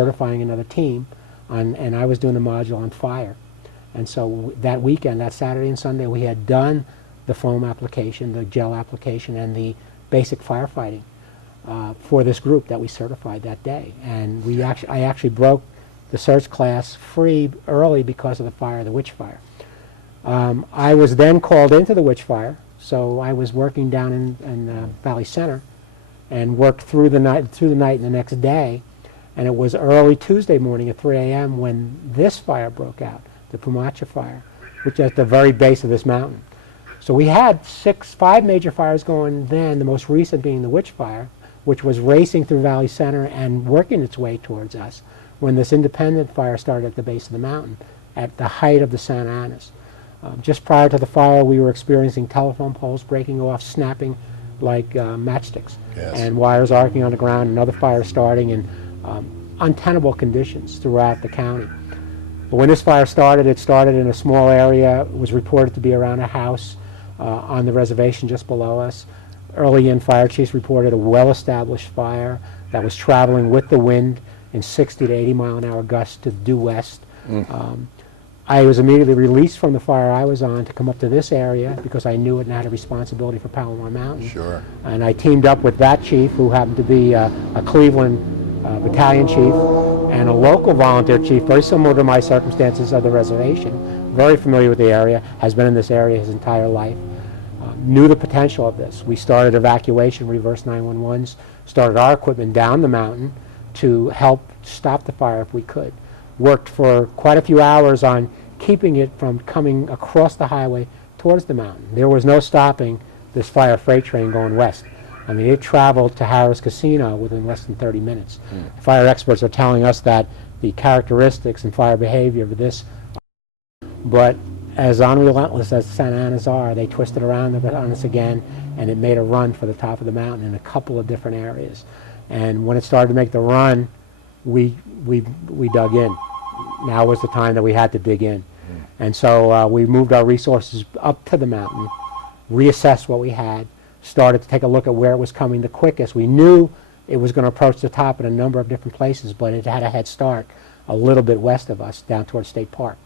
certifying another team, and I was doing a module on fire. And so that weekend, that Saturday and Sunday, we had done the foam application, the gel application, and the basic firefighting for this group that we certified that day. And I actually broke the search class free early because of the fire, the witch fire. I was then called into the witch fire, so I was working down in Valley Center, and worked through the night and the next day. And it was early Tuesday morning at 3 a.m. when this fire broke out, the Pumacha fire, which is at the very base of this mountain. So we had 5 major fires going then, the most recent being the witch fire, which was racing through Valley Center and working its way towards us, when this independent fire started at the base of the mountain, at the height of the Santa Anas. Just prior to the fire, we were experiencing telephone poles breaking off, snapping like matchsticks, yes, and wires arcing on the ground, another fire starting, and untenable conditions throughout the county. But when this fire started, it started in a small area. It was reported to be around a house on the reservation just below us. Early in, fire chiefs reported a well-established fire that was traveling with the wind in 60 to 80 mile an hour gusts to due west. I was immediately released from the fire I was on to come up to this area because I knew it and had a responsibility for Palomar Mountain. Sure. And I teamed up with that chief, who happened to be a Cleveland battalion chief, and a local volunteer chief, very similar to my circumstances of the reservation, very familiar with the area, has been in this area his entire life, knew the potential of this. We started evacuation, reverse 911s, started our equipment down the mountain to help stop the fire if we could. Worked for quite a few hours on keeping it from coming across the highway towards the mountain. There was no stopping this fire freight train going west. I mean, it traveled to Harrah's Casino within less than 30 minutes. Fire experts are telling us that the characteristics and fire behavior of this, but as unrelentless as Santa Anas are, they twisted around on us again, and it made a run for the top of the mountain in a couple of different areas. And when it started to make the run, we dug in. Now was the time that we had to dig in. And so we moved our resources up to the mountain, reassessed what we had, started to take a look at where it was coming the quickest. We knew it was going to approach the top in a number of different places, but it had a head start a little bit west of us, down towards State Park.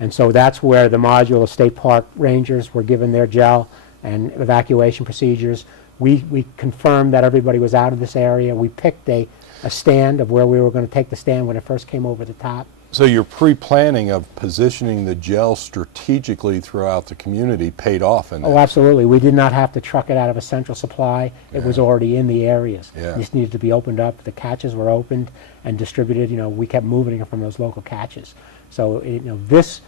And so that's where the module of State Park Rangers were given their gel and evacuation procedures. We confirmed that everybody was out of this area. We picked a stand of where we were going to take the stand when it first came over the top. So your pre-planning of positioning the gel strategically throughout the community paid off in that? Oh, absolutely. We did not have to truck it out of a central supply. It was already in the areas. It just needed to be opened up. The catches were opened and distributed. You know, we kept moving it from those local catches. So, you know, this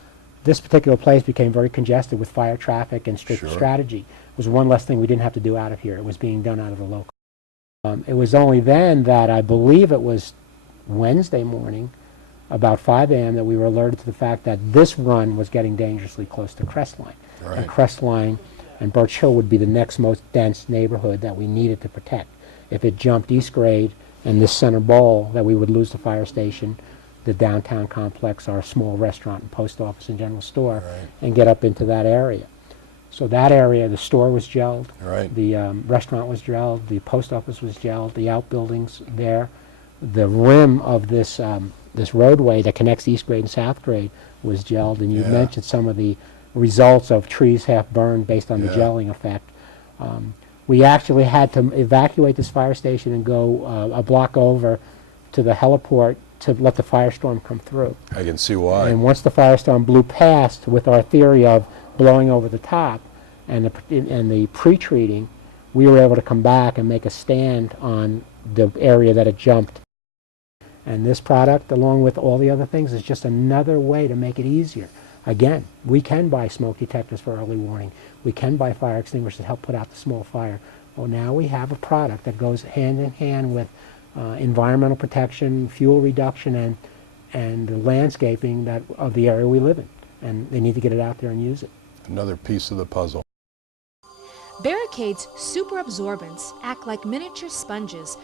particular place became very congested with fire traffic and strict strategy. It was one less thing we didn't have to do out of here. It was being done out of the local. It was only then that I believe it was Wednesday morning, about 5 a.m., that we were alerted to the fact that this run was getting dangerously close to Crestline. Right. And Crestline and Birch Hill would be the next most dense neighborhood that we needed to protect. If it jumped East Grade and this center bowl, that we would lose the fire station, the downtown complex, our small restaurant and post office and general store, and get up into that area. So that area, the store was gelled, the restaurant was gelled, the post office was gelled, the outbuildings there. The rim of this this roadway that connects East Grade and South Grade was gelled, and you mentioned some of the results of trees half burned based on the gelling effect. We actually had to evacuate this fire station and go a block over to the heliport to let the firestorm come through. I can see why. And once the firestorm blew past, with our theory of blowing over the top and the pre-treating, we were able to come back and make a stand on the area that it jumped. And this product, along with all the other things, is just another way to make it easier. Again, we can buy smoke detectors for early warning. We can buy fire extinguishers to help put out the small fire. Well, now we have a product that goes hand in hand with environmental protection, fuel reduction, and the landscaping of the area we live in. And they need to get it out there and use it. Another piece of the puzzle. Barricade's super absorbents act like miniature sponges,